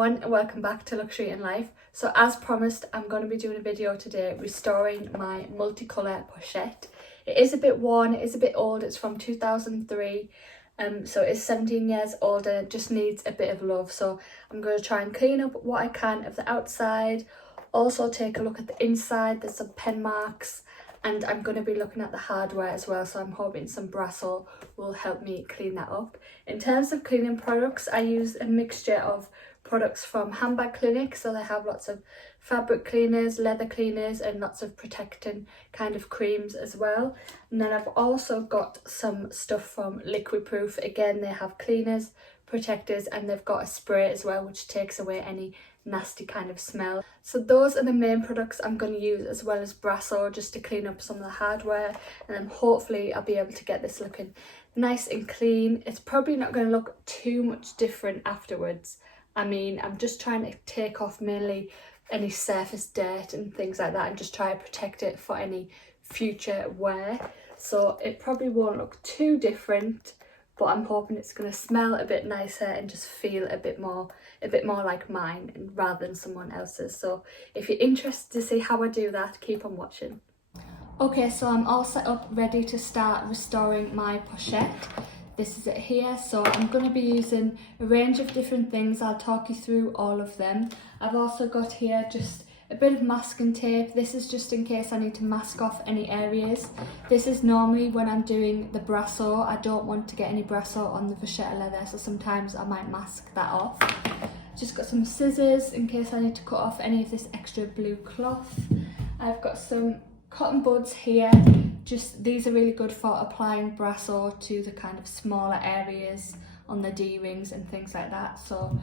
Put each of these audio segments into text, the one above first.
everyone and welcome back to Luxury in Life. So as promised, I'm going to be doing a video today restoring my multicolour pochette. It is a bit worn, it is a bit old, it's from 2003, so it's 17 years old and it just needs a bit of love. So I'm going to try and clean up what I can of the outside, also take a look at the inside. There's some pen marks, and I'm going to be looking at the hardware as well, so I'm hoping some Brasso will help me clean that up. In terms of cleaning products, I use a mixture of products from Handbag Clinic, so they have lots of fabric cleaners, leather cleaners and lots of protecting kind of creams as well. And then I've also got some stuff from Liquid Proof. Again, they have cleaners, protectors, and they've got a spray as well which takes away any nasty kind of smell. So those are the main products I'm going to use, as well as Brasso, just to clean up some of the hardware, and then hopefully I'll be able to get this looking nice and clean. It's probably not going to look too much different afterwards. I mean, I'm just trying to take off mainly any surface dirt and things like that and just try to protect it for any future wear. So it probably won't look too different, but I'm hoping it's going to smell a bit nicer and just feel a bit more like mine and rather than someone else's. So if you're interested to see how I do that, keep on watching. Okay, so I'm all set up, ready to start restoring my pochette. This is it here. So I'm going to be using a range of different things. I'll talk you through all of them. I've also got here just a bit of masking tape. This is just in case I need to mask off any areas. This is normally when I'm doing the Brasso. I don't want to get any Brasso on the vachetta leather, so sometimes I might mask that off. Just got some scissors in case I need to cut off any of this extra blue cloth. I've got some cotton buds here. Just these are really good for applying Brasso to the kind of smaller areas on the D-rings and things like that. So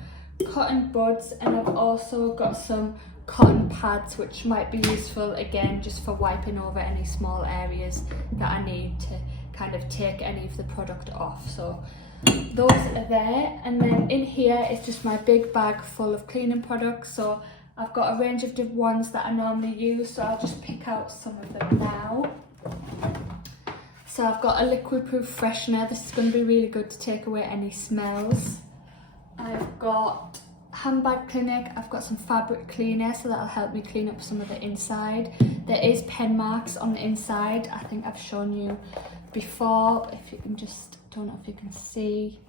cotton buds, and I've also got some cotton pads which might be useful again just for wiping over any small areas that I need to kind of take any of the product off. So those are there, and then in here is just my big bag full of cleaning products. So I've got a range of different ones that I normally use, so I'll just pick out some of them now. So I've got a liquid proof freshener. This is going to be really good to take away any smells. I've got Handbag Clinic. I've got some fabric cleaner, so that'll help me clean up some of the inside. There is pen marks on the inside. I think I've shown you before. If you can just, don't know if you can see.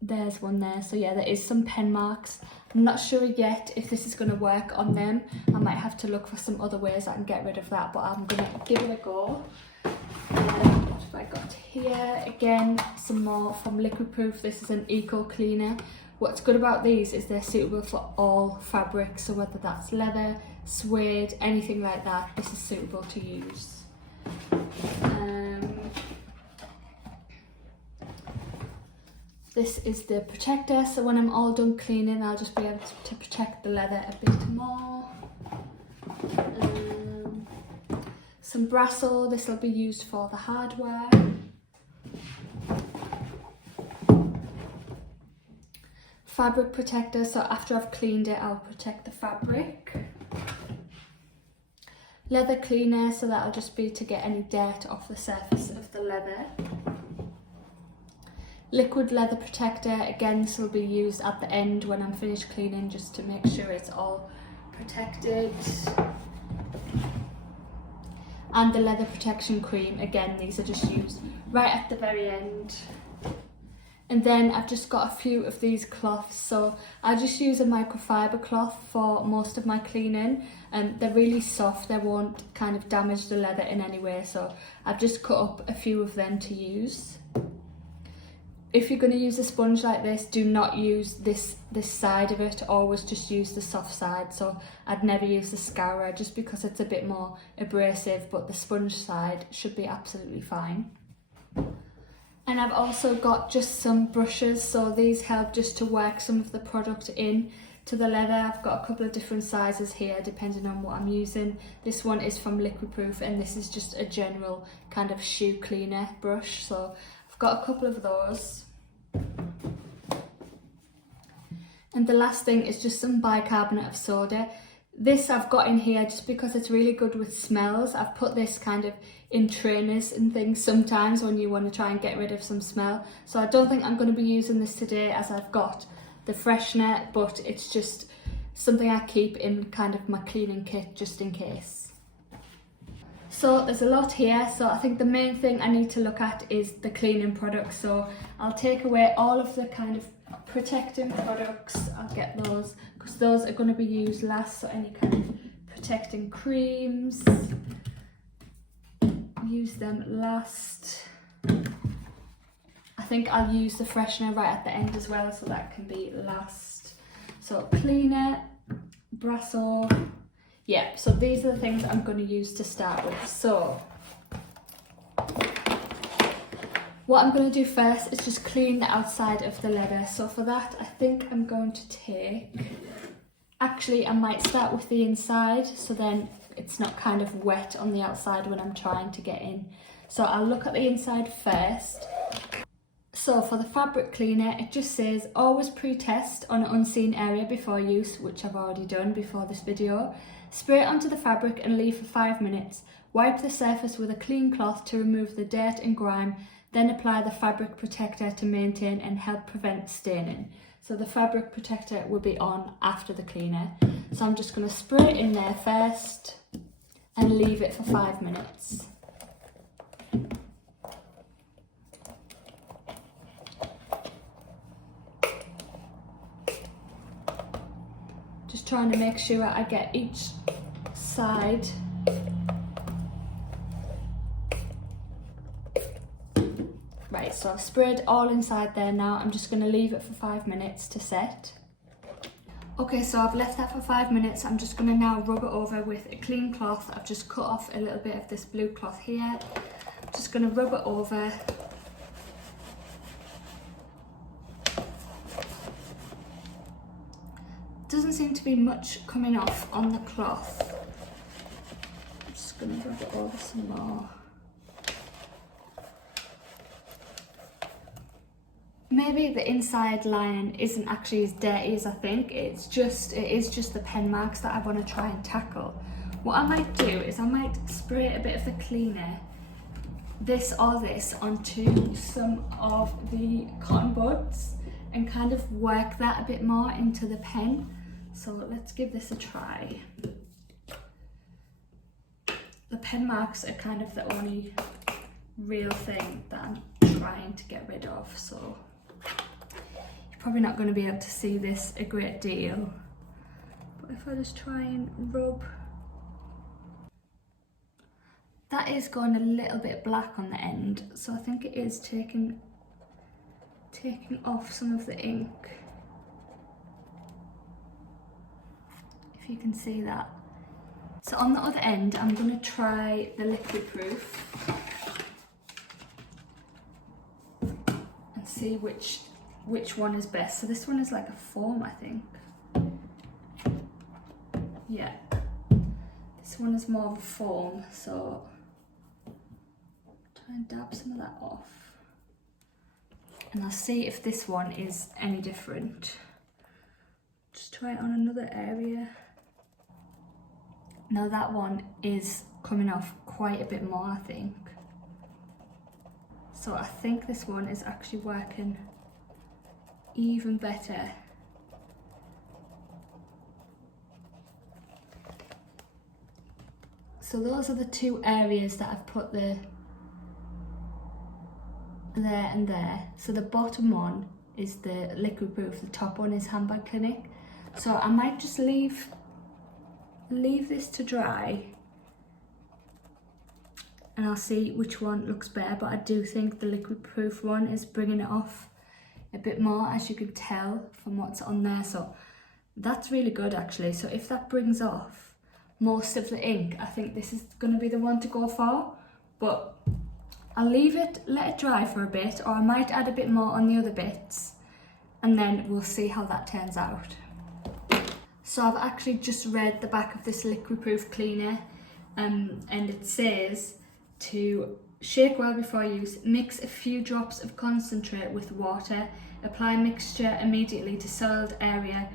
There's one there. So yeah, there is some pen marks. I'm not sure yet if this is going to work on them. I might have to look for some other ways I can get rid of that, but I'm going to give it a go. What have I got here? Again, some more from Liquid Proof. This is an eco cleaner. What's good about these is they're suitable for all fabrics, so whether that's leather, suede, anything like that, this is suitable to use. This is the protector, so when I'm all done cleaning, I'll just be able to protect the leather a bit more. Some Brasso, this will be used for the hardware. Fabric protector, so after I've cleaned it, I'll protect the fabric. Leather cleaner, so that'll just be to get any dirt off the surface of the leather. Liquid leather protector, again this will be used at the end when I'm finished cleaning, just to make sure it's all protected. And the leather protection cream, again these are just used right at the very end. And then I've just got a few of these cloths, so I just use a microfiber cloth for most of my cleaning. They're really soft, they won't kind of damage the leather in any way, so I've just cut up a few of them to use. If you're going to use a sponge like this, do not use this side of it, always just use the soft side. So I'd never use the scourer just because it's a bit more abrasive, but the sponge side should be absolutely fine. And I've also got just some brushes, so these help just to work some of the product in to the leather. I've got a couple of different sizes here depending on what I'm using. This one is from Liquid Proof, and this is just a general kind of shoe cleaner brush, so I've got a couple of those. And the last thing is just some bicarbonate of soda. This I've got in here just because it's really good with smells. I've put this kind of in trainers and things sometimes when you want to try and get rid of some smell. So I don't think I'm going to be using this today as I've got the freshener, but it's just something I keep in kind of my cleaning kit just in case. So there's a lot here, so I think the main thing I need to look at is the cleaning products. So I'll take away all of the kind of protecting products, I'll get those, because those are going to be used last. So any kind of protecting creams, use them last. I think I'll use the freshener right at the end as well, so that can be last. So cleaner, Brasso. Yeah, so these are the things I'm going to use to start with. So what I'm going to do first is just clean the outside of the leather. So for that, I think I'm going to take, actually I might start with the inside, so then it's not kind of wet on the outside when I'm trying to get in. So I'll look at the inside first. So for the fabric cleaner, it just says always pre-test on an unseen area before use, which I've already done before this video. Spray it onto the fabric and leave for 5 minutes. Wipe the surface with a clean cloth to remove the dirt and grime, then apply the fabric protector to maintain and help prevent staining. So the fabric protector will be on after the cleaner. So I'm just going to spray it in there first and leave it for 5 minutes. Just trying to make sure I get each side. Right, so I've sprayed all inside there now. I'm just going to leave it for 5 minutes to set. Okay, so I've left that for 5 minutes. I'm just going to now rub it over with a clean cloth. I've just cut off a little bit of this blue cloth here. I'm just going to rub it over. Doesn't seem to be much coming off on the cloth. I'm just going to rub it over some more. Maybe the inside lining isn't actually as dirty as I think. It is just the pen marks that I want to try and tackle. What I might do is I might spray a bit of the cleaner, this onto some of the cotton buds and kind of work that a bit more into the pen. So let's give this a try. The pen marks are kind of the only real thing that I'm trying to get rid of, so you're probably not going to be able to see this a great deal, but if I just try and rub, that is going a little bit black on the end, so I think it is taking off some of the ink, if you can see that. So on the other end, I'm going to try the liquid proof and see which one is best. So this one is like a foam, I think. Yeah, this one is more of a foam, so try and dab some of that off. And I'll see if this one is any different. Just try it on another area. Now that one is coming off quite a bit more, I think. So I think this one is actually working even better. So those are the two areas that I've put the there and there. So the bottom one is the liquid proof, the top one is Handbag Clinic. So I might just leave this to dry and I'll see which one looks better, but I do think the liquid proof one is bringing it off a bit more, as you can tell from what's on there. So that's really good actually. So if that brings off most of the ink, I think this is going to be the one to go for, but I'll leave it, let it dry for a bit, or I might add a bit more on the other bits and then we'll see how that turns out. So I've actually just read the back of this liquid proof cleaner and it says to shake well before use, mix a few drops of concentrate with water, apply mixture immediately to soiled area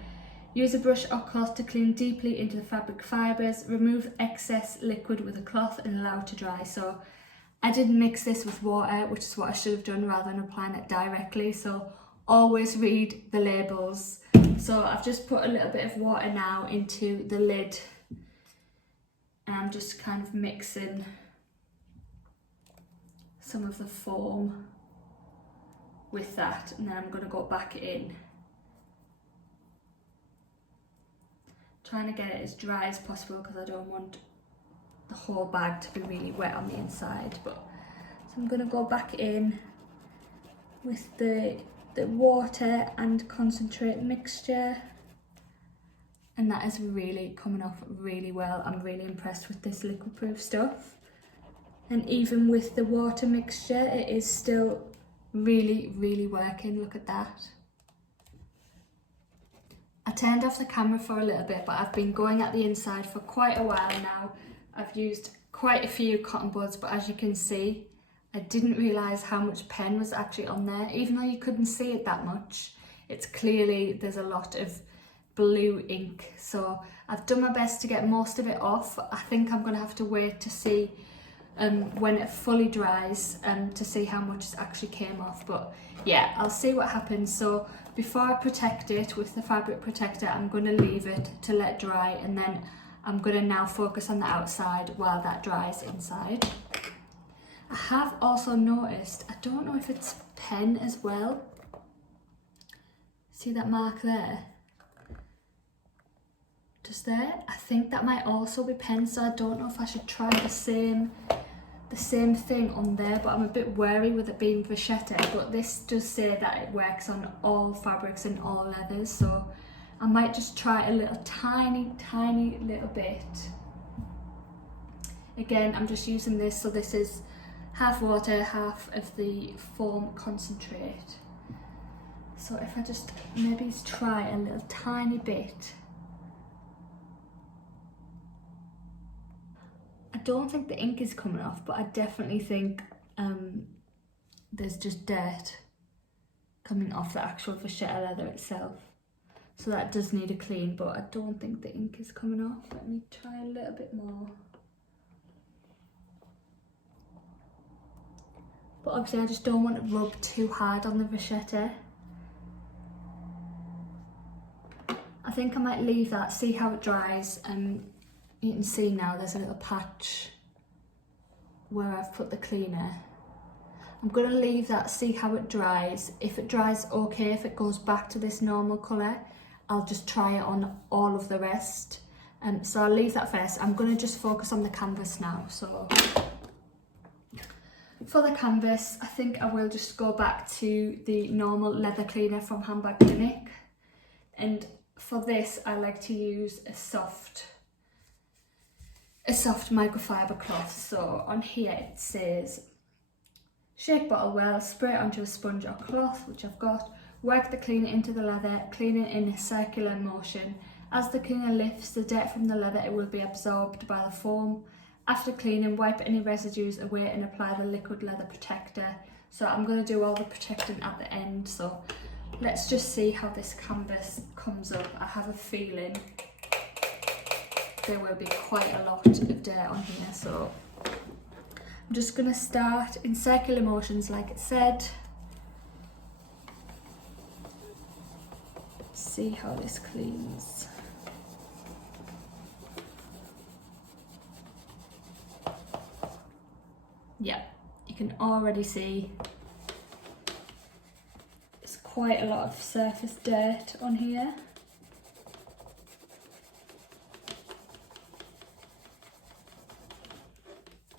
Use a brush or cloth to clean deeply into the fabric fibres. Remove excess liquid with a cloth and allow it to dry. So I did mix this with water, which is what I should have done rather than applying it directly. So always read the labels. So I've just put a little bit of water now into the lid, and I'm just kind of mixing some of the foam with that, and then I'm going to go back in, trying to get it as dry as possible because I don't want the whole bag to be really wet on the inside. But so I'm going to go back in with the water and concentrate mixture, and that is really coming off really well. I'm really impressed with this liquid proof stuff, and even with the water mixture it is still really working. Look at that. I turned off the camera for a little bit, but I've been going at the inside for quite a while now. I've used quite a few cotton buds, but as you can see, I didn't realise how much pen was actually on there. Even though you couldn't see it that much, it's clearly, there's a lot of blue ink. So I've done my best to get most of it off. I think I'm going to have to wait to see when it fully dries to see how much actually came off. But yeah, I'll see what happens. So before I protect it with the fabric protector, I'm going to leave it to let dry, and then I'm going to now focus on the outside while that dries inside. I have also noticed, I don't know if it's pen as well. See that mark there? Just there? I think that might also be pen, so I don't know if I should try the same thing on there, but I'm a bit wary with it being Pochette. But this does say that it works on all fabrics and all leathers, so I might just try a little tiny little bit. Again, I'm just using this, so this is half water, half of the foam concentrate. So if I just maybe try a little tiny bit. I don't think the ink is coming off, but I definitely think there's just dirt coming off the actual Pochette leather itself. So that does need a clean, but I don't think the ink is coming off. Let me try a little bit more. But obviously I just don't want to rub too hard on the Pochette. I think I might leave that, see how it dries, and you can see now there's a little patch where I've put the cleaner. I'm going to leave that, see how it dries. If it dries okay, if it goes back to this normal colour, I'll just try it on all of the rest. So I'll leave that first. I'm going to just focus on the canvas now. So for the canvas, I think I will just go back to the normal leather cleaner from Handbag Clinic. And for this, I like to use a soft microfiber cloth. So on here it says, shake bottle well, spray it onto a sponge or cloth, which I've got. Work the cleaner into the leather, cleaning in a circular motion. As the cleaner lifts the dirt from the leather, it will be absorbed by the foam. After cleaning, wipe any residues away and apply the liquid leather protector. So I'm going to do all the protecting at the end. So let's just see how this canvas comes up. I have a feeling there will be quite a lot of dirt on here. So I'm just going to start in circular motions like it said. See how this cleans. Yeah, you can already see there's quite a lot of surface dirt on here.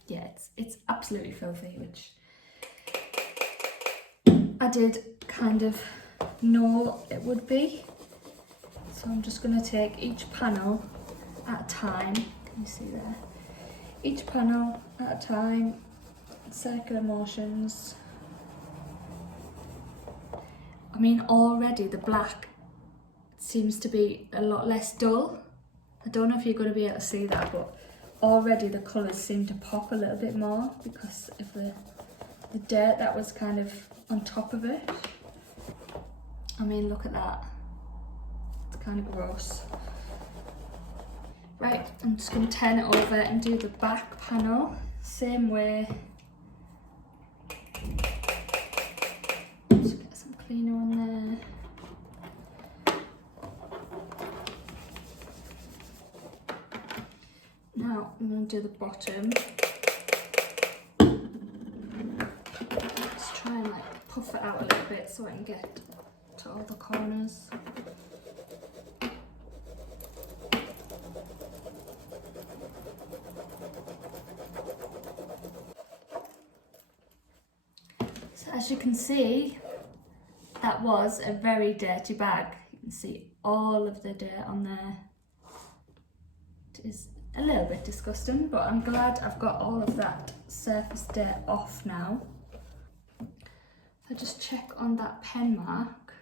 Yeah, it's absolutely filthy, which I did kind of know it would be. So I'm just going to take each panel at a time. Can you see there? Each panel at a time, circular motions. I mean, already the black seems to be a lot less dull. I don't know if you're going to be able to see that, but already the colours seem to pop a little bit more because of the dirt that was kind of on top of it. I mean, look at that. It's kind of gross. Right, I'm just going to turn it over and do the back panel, same way. Just get some cleaner on there. Now I'm going to do the bottom. Just try and like puff it out a little bit so I can get to all the corners. So as you can see, that was a very dirty bag. You can see all of the dirt on there. It is a little bit disgusting, but I'm glad I've got all of that surface dirt off now. So just check on that pen mark.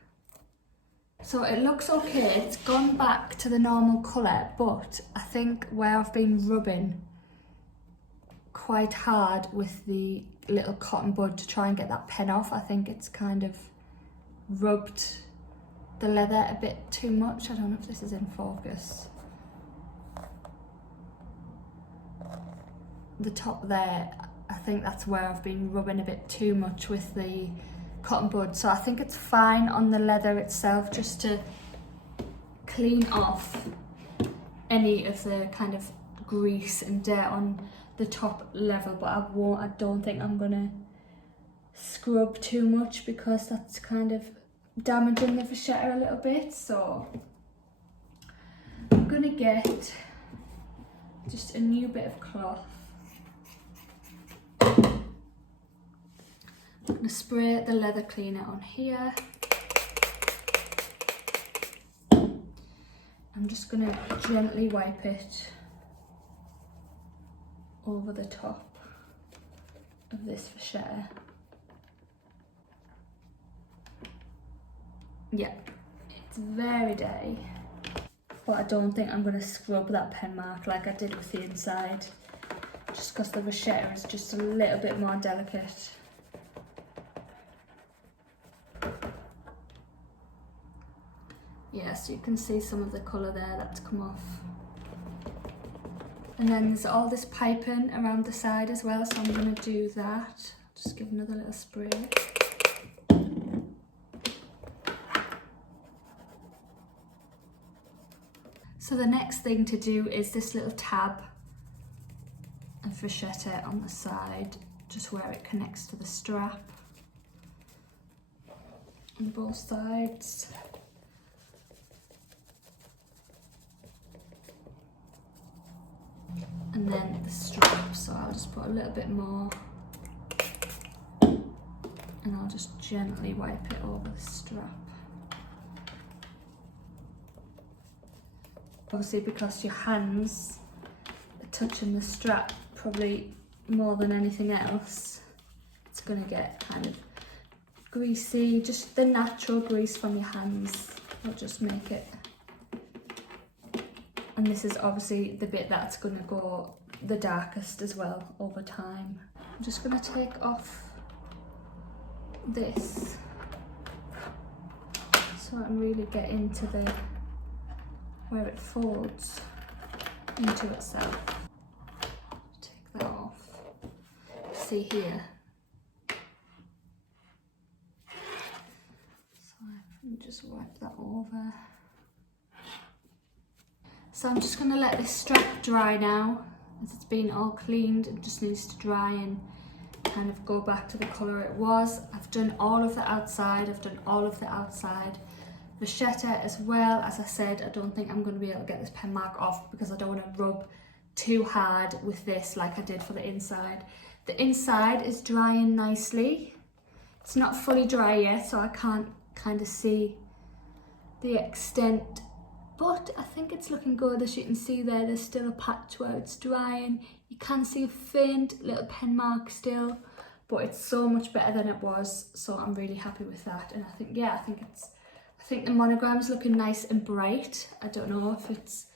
So it looks okay, it's gone back to the normal colour, but I think where I've been rubbing quite hard with the little cotton bud to try and get that pen off, I think it's kind of rubbed the leather a bit too much. I don't know if this is in focus. The top there, I think that's where I've been rubbing a bit too much with the cotton bud, so I think it's fine on the leather itself, just to clean off any of the kind of grease and dirt on the top level, but I don't think I'm gonna scrub too much because that's kind of damaging the vachetta a little bit. So I'm gonna get just a new bit of cloth. I'm going to spray the leather cleaner on here. I'm just going to gently wipe it over the top of this vachetta. Yeah, it's very dirty, but I don't think I'm going to scrub that pen mark like I did with the inside, just because the vachetta is just a little bit more delicate. Yeah, so you can see some of the colour there that's come off. And then there's all this piping around the side as well, so I'm going to do that. Just give another little spray. So the next thing to do is this little tab of vachetta on the side, just where it connects to the strap on both sides. And then the strap, so I'll just put a little bit more and I'll just gently wipe it over the strap. Obviously, because your hands are touching the strap probably more than anything else, it's going to get kind of greasy. Just the natural grease from your hands will just make it. And this is obviously the bit that's going to go the darkest as well over time. I'm just going to take off this so I can really get into the where it folds into itself. Take that off. See here. So I can just wipe that over. So I'm just going to let this strap dry now, as it's been all cleaned. It just needs to dry and kind of go back to the colour it was. I've done all of the outside, I've done all of the outside. Vachetta as well, as I said, I don't think I'm going to be able to get this pen mark off because I don't want to rub too hard with this like I did for the inside. The inside is drying nicely. It's not fully dry yet, so I can't kind of see the extent, but I think it's looking good. As you can see there, there's still a patch where it's drying. You can see a faint little pen mark still, but it's so much better than it was, so I'm really happy with that. And I think, yeah, I think the monogram's looking nice and bright. I don't know if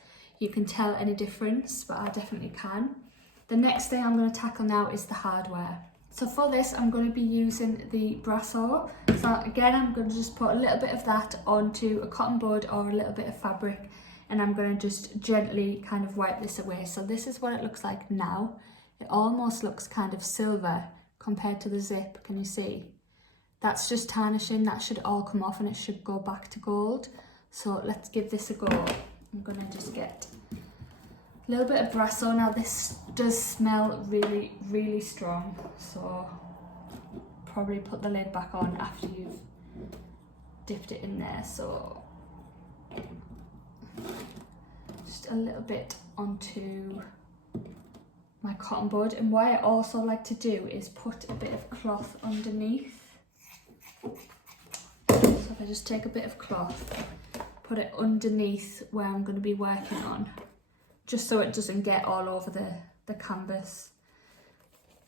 you can tell any difference, but I definitely can. The next thing I'm going to tackle now is the hardware. So for this, I'm going to be using the Brasso. So again, I'm going to just put a little bit of that onto a cotton bud or a little bit of fabric, and I'm going to just gently kind of wipe this away. So this is what it looks like now. It almost looks kind of silver compared to the zip. Can you see? That's just tarnishing. That should all come off and it should go back to gold. So let's give this a go. I'm going to just get a little bit of Brasso. Now this does smell really, really strong, so probably put the lid back on after you've dipped it in there. So just a little bit onto my cotton bud. And what I also like to do is put a bit of cloth underneath. So if I just take a bit of cloth, put it underneath where I'm going to be working on, just so it doesn't get all over the canvas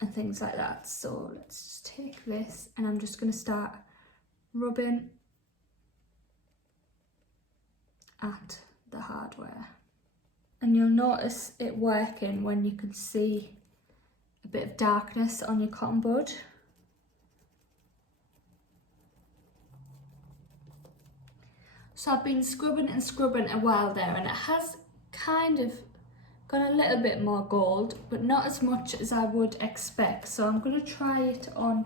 and things like that. So let's just take this and I'm just going to start rubbing at the hardware. And you'll notice it working when you can see a bit of darkness on your cotton bud. So I've been scrubbing and scrubbing a while there, and it has kind of got a little bit more gold, but not as much as I would expect. So I'm going to try it on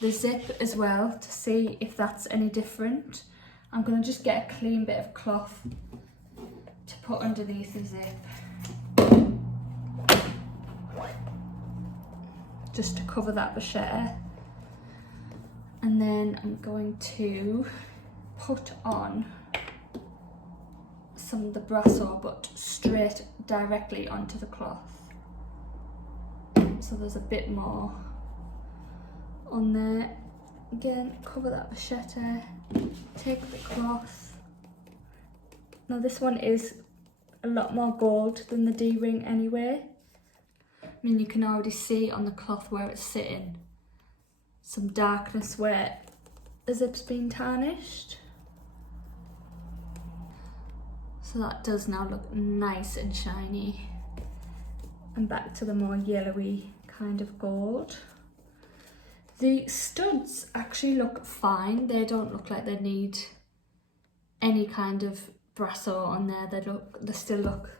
the zip as well to see if that's any different. I'm going to just get a clean bit of cloth to put underneath the zip, just to cover that Pochette. And then I'm going to put on some of the Brasso, but straight directly onto the cloth. So there's a bit more on there. Again, cover that Pochette, take the cloth. Now this one is a lot more gold than the D-ring anyway. I mean, you can already see on the cloth where it's sitting some darkness where the zip's been tarnished. So that does now look nice and shiny. And back to the more yellowy kind of gold. The studs actually look fine. They don't look like they need any kind of Brasso on there. They still look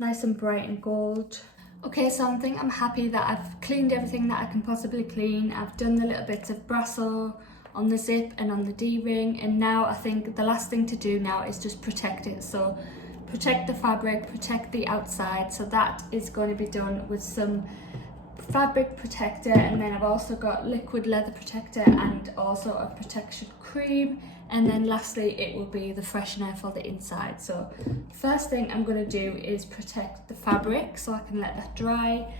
nice and bright and gold. Okay, so I think I'm happy that I've cleaned everything that I can possibly clean. I've done the little bits of Brasso on the zip and on the D-ring, and now I think the last thing to do now is just protect it. So protect the fabric, protect the outside. So that is going to be done with some fabric protector, and then I've also got liquid leather protector and also a protection cream, and then lastly it will be the freshener for the inside. So first thing I'm going to do is protect the fabric so I can let that dry.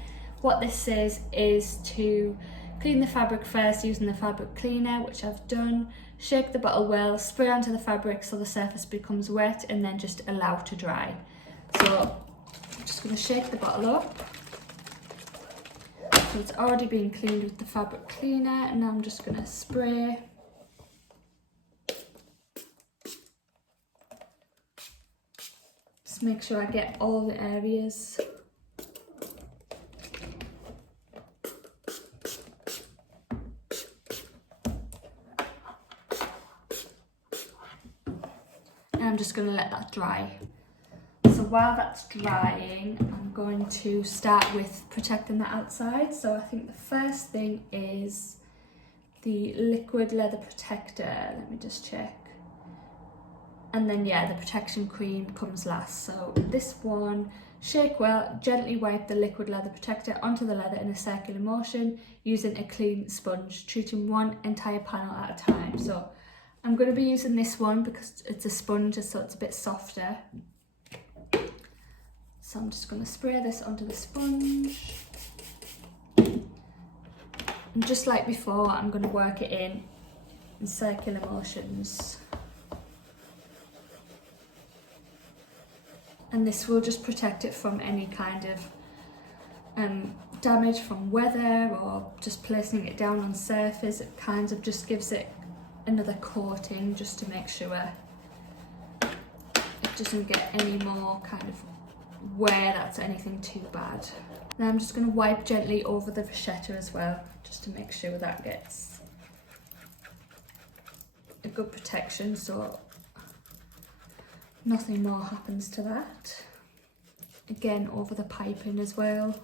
What this says is to clean the fabric first using the fabric cleaner, which I've done. Shake the bottle well, spray onto the fabric so the surface becomes wet, and then just allow to dry. So I'm just going to shake the bottle up. So it's already been cleaned with the fabric cleaner, and now I'm just going to spray. Just make sure I get all the areas. And I'm just going to let that dry. So while that's drying, I'm going to start with protecting the outside. So I think the first thing is the liquid leather protector. Let me just check. And then yeah, the protection cream comes last. So this one, shake well, gently wipe the liquid leather protector onto the leather in a circular motion using a clean sponge, treating one entire panel at a time. So I'm going to be using this one because it's a sponge, so it's a bit softer. So I'm just going to spray this onto the sponge. And just like before, I'm going to work it in circular motions. And this will just protect it from any kind of damage from weather or just placing it down on surface. It kind of just gives it another coating just to make sure it doesn't get any more kind of where that's anything too bad. Now I'm just going to wipe gently over the vachetta as well, just to make sure that gets a good protection so nothing more happens to that. Again, over the piping as well.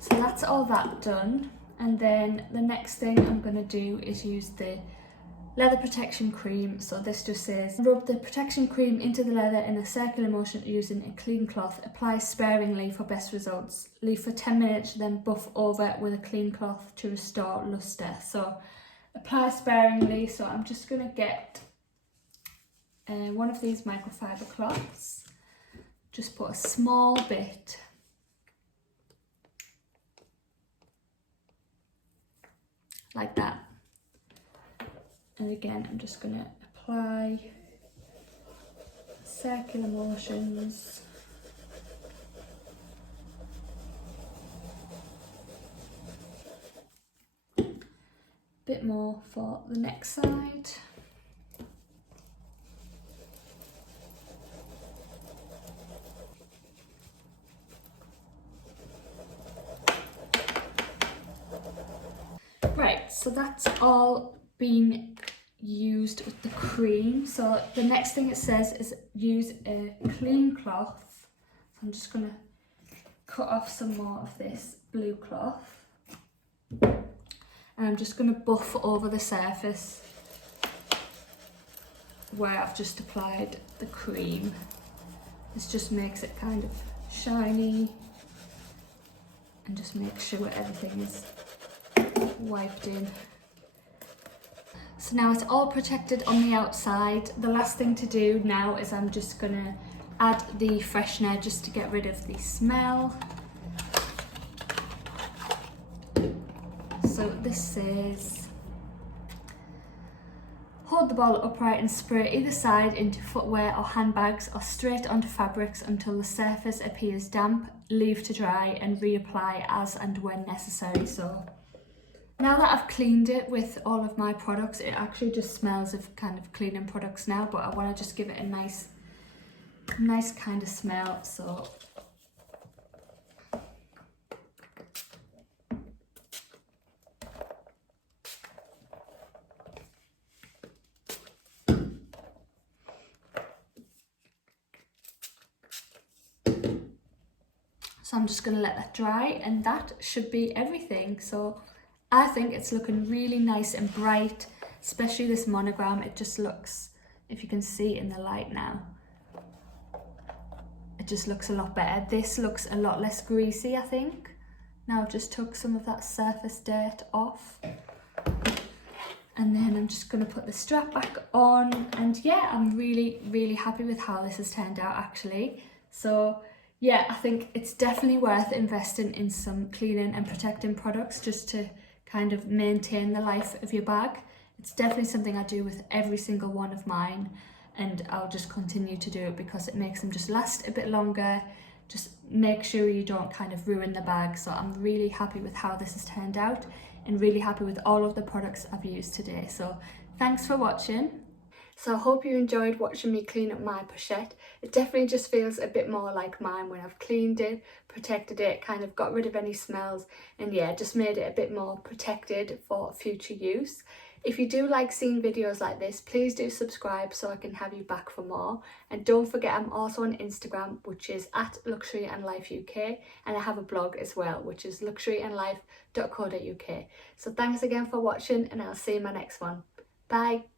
So that's all that done, and then the next thing I'm going to do is use the leather protection cream. So this just says, rub the protection cream into the leather in a circular motion using a clean cloth. Apply sparingly for best results. Leave for 10 minutes, then buff over with a clean cloth to restore luster. So apply sparingly. So I'm just going to get one of these microfiber cloths. Just put a small bit like that. And again, I'm just going to apply circular motions. Bit more for the next side. Right, so that's all been used with the cream. So the next thing it says is use a clean cloth. So I'm just going to cut off some more of this blue cloth, and I'm just going to buff over the surface where I've just applied the cream. This just makes it kind of shiny and just make sure everything is wiped in. So now it's all protected on the outside. The last thing to do now is I'm just gonna add the freshener just to get rid of the smell. So this says, hold the bottle upright and spray either side into footwear or handbags or straight onto fabrics until the surface appears damp. Leave to dry and reapply as and when necessary. So now that I've cleaned it with all of my products, it actually just smells of kind of cleaning products now, but I want to just give it a nice kind of smell. So I'm just going to let that dry, and that should be everything. So I think it's looking really nice and bright, especially this monogram. It just looks, if you can see in the light now, it just looks a lot better. This looks a lot less greasy, I think. Now I've just took some of that surface dirt off. And then I'm just going to put the strap back on. And yeah, I'm really happy with how this has turned out actually. So yeah, I think it's definitely worth investing in some cleaning and protecting products just to kind of maintain the life of your bag. It's definitely something I do with every single one of mine, and I'll just continue to do it because it makes them just last a bit longer. Just make sure you don't kind of ruin the bag. So I'm really happy with how this has turned out and really happy with all of the products I've used today. So thanks for watching. So I hope you enjoyed watching me clean up my pochette. It definitely just feels a bit more like mine when I've cleaned it, protected it, kind of got rid of any smells, and yeah, just made it a bit more protected for future use. If you do like seeing videos like this, please do subscribe so I can have you back for more. And don't forget, I'm also on Instagram, which is @luxuryandlifeuk, and I have a blog as well, which is luxuryandlife.co.uk. So thanks again for watching, and I'll see you in my next one. Bye.